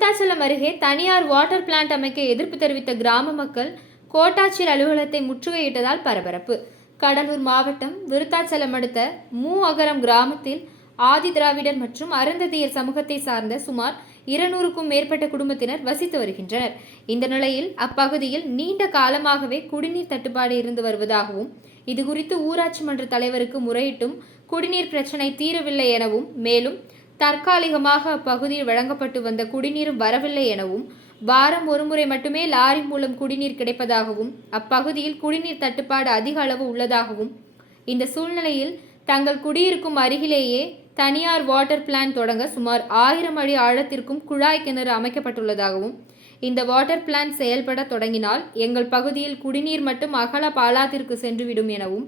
விருத்தாச்சலம் அருகே தனியார் water plant அமைக்க எதிர்ப்பு தெரிவித்த கிராம மக்கள் கோட்டாட்சியர் அலுவலகத்தை முற்றுகையிட்டதால் பரபரப்பு. கடலூர் மாவட்டம் விருத்தாச்சலம் அடுத்த மூ அகரம் கிராமத்தில் ஆதி திராவிடர் மற்றும் அருந்ததியர் சமூகத்தை சார்ந்த சுமார் இருநூறுக்கும் மேற்பட்ட குடும்பத்தினர் வசித்து வருகின்றனர். இந்த நிலையில் அப்பகுதியில் நீண்ட காலமாகவே குடிநீர் தட்டுப்பாடு இருந்து வருவதாகவும் இதுகுறித்து ஊராட்சி மன்ற தலைவருக்கு முறையிட்டும் குடிநீர் பிரச்சனை தீரவில்லை எனவும் மேலும் தற்காலிகமாக அப்பகுதியில் வழங்கப்பட்டு வந்த குடிநீரும் வரவில்லை எனவும் வாரம் ஒருமுறை மட்டுமே லாரி மூலம் குடிநீர் கிடைப்பதாகவும் அப்பகுதியில் குடிநீர் தட்டுப்பாடு அதிக அளவு உள்ளதாகவும் இந்த சூழ்நிலையில் தங்கள் குடியிருக்கும் அருகிலேயே தனியார் வாட்டர் பிளான்ட் தொடங்க சுமார் ஆயிரம் அடி ஆழத்திற்கும் குழாய் கிணறு அமைக்கப்பட்டுள்ளதாகவும் இந்த வாட்டர் பிளான்ட் செயல்பட தொடங்கினால் எங்கள் பகுதியில் குடிநீர் மட்டும் அகல பாலாத்திற்கு சென்றுவிடும் எனவும்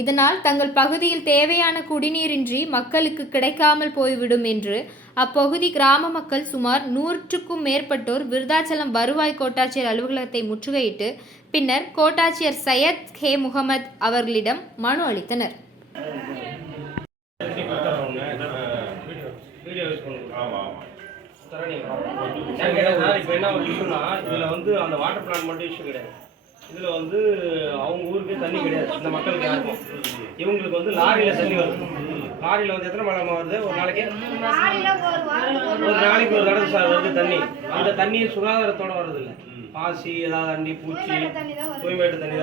இதனால் தங்கள் பகுதியில் தேவையான குடிநீரின்றி மக்களுக்கு கிடைக்காமல் போய்விடும் என்று அப்பகுதி கிராம மக்கள் சுமார் நூற்றுக்கும் மேற்பட்டோர் விருதாச்சலம் வருவாய் கோட்டாட்சியர் அலுவலகத்தை முற்றுகையிட்டு பின்னர் கோட்டாட்சியர் சையத் ஹே முகமது அவர்களிடம் மனு அளித்தனர். இப்போ என்ன ஒரு இஷ்யூனா இதில் வந்து அந்த வாட்டர் பிளான் மட்டும் இஷ்யூ கிடையாது. இதில் வந்து அவங்க ஊருக்கு தண்ணி கிடையாது. இந்த மக்களுக்கு யாருக்கும். இவங்களுக்கு வந்து லாரியில் தண்ணி வருது. லாரியில் வந்து எத்தனை மழை வருது? ஒரு நாளைக்கு? ஒரு நாளைக்கு ஒரு தடவை சார் வருது தண்ணி. அந்த தண்ணி சுகாதாரத்தோட வருது இல்லை பாசி ஏதாவது அண்டி பூச்சி தூய்மையிட்ட தண்ணி